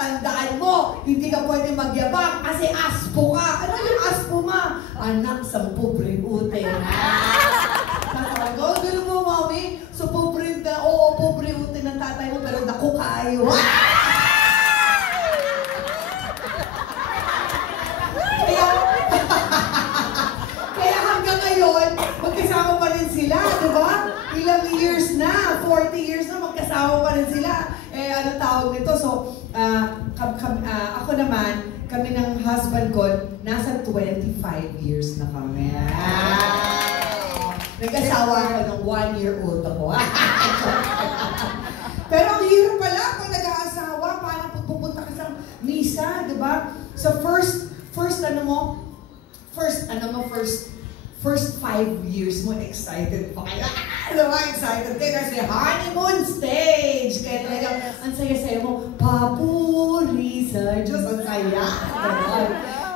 tandaan mo, hindi ka pwede magyabang kasi aspo ka. Ano yung aspo, ma? Anak sa pobre ute. Sabi ko, gano'n mo, mami? So, pobre na, oo, pobre ute ng tatay mo, pero naku kayo. Kaya hanggang ngayon, magkasama pa rin sila, di ba? Ilang years na, 40 years na, magkasama pa rin sila. Eh, ano tawag nito? So, ako naman, kami ng husband ko, nasa 25 years na kami. Nag-asawa ako ng 1-year-old ako. Pero ang hirap pala kung nag-aasawa, parang pupunta ka sa misa, di ba? So first 5 years mo, excited pa kayo. Diba? Excited kayo kasi honeymoon stage. Kaya talagang, ang saya-saya mo, papuri sa Diyos, ang saya.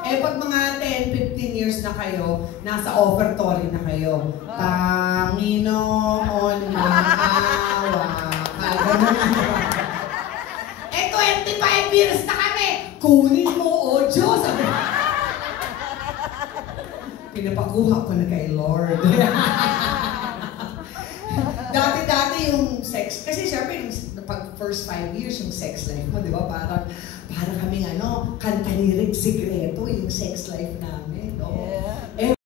Eh, pag mga 10-15 years na kayo, nasa offertory na kayo. Panginoon, maawa ka. Eh, 25 years na kami. Kunin mo, o Diyos. Pinapakuha ko na kay Lord. Dati yung sex, kasi syempre, pag first 5 years yung sex life mo, di ba? Parang kaming kanta ni Rick Sigreto, yung sex life namin. No? Yeah.